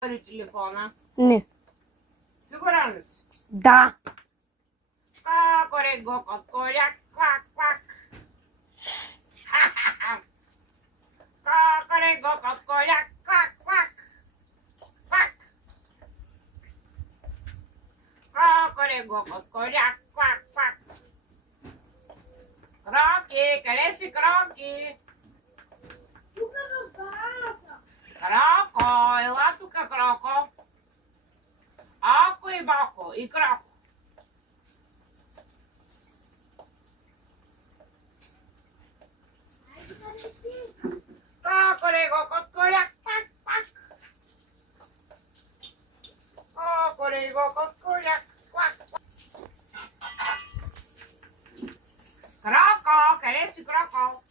Телефона. Не. Сигурен ли си? Да. Кокоре-го, котколяк, квак, квак. Кокоре-го, котколяк, квак, квак. Квак. Кокоре-го, котколяк, квак, квак. Кроки, къде си Кроки? Тук в база. Кроко, ела тука, Кроко. Око и боко, и Кроко. Айде да не ти. Кокоре-го, котколяк, квак, квак. Кокоре-го, котколяк, квак, квак. Кроко, къде си Кроко?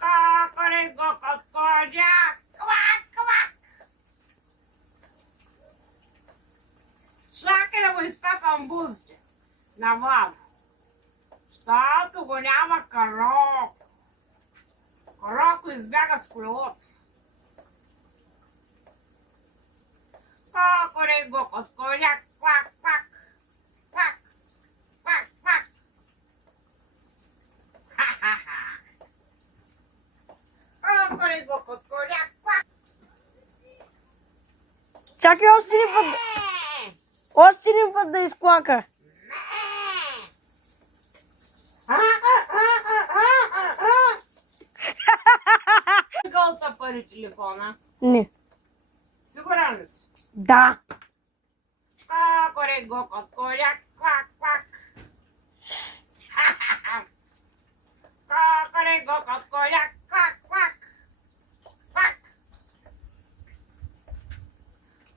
Кокоре-го, котколяк, квак, квак. Чакай да му изпепам бузите на Владо. Щото го няма Кроко. Кроко избяга с колелото. Кокоре-го, котколяк, квак, квак. Квак, квак, квак. Ха-ха-ха. Кокоре-го, котколяк, квак. Чакай още един път. Още един път да изклака. Гълта пари телефона. Не. Сигурен ли си? Да. Кокоре-го, котколяк, квак, квак. Ха-ха-ха. Кокоре-го, котколяк, квак, квак. Квак.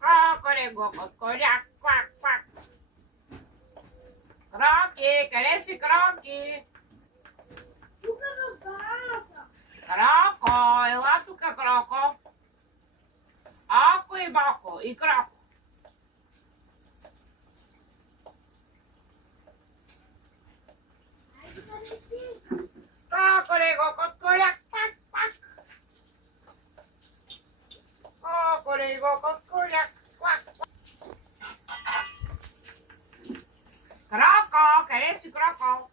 Кокоре-го, котколяк, квак, квак. Кроки, къде си Кроки? Тук в база. Кроко, ела тука, Кроко. Око и боко, и Кроко. Айде да не ти. Кокоре-го, котколяк, квак, квак. Кокоре-го, котколяк, квак, квак. Кроко, къде си Кроко?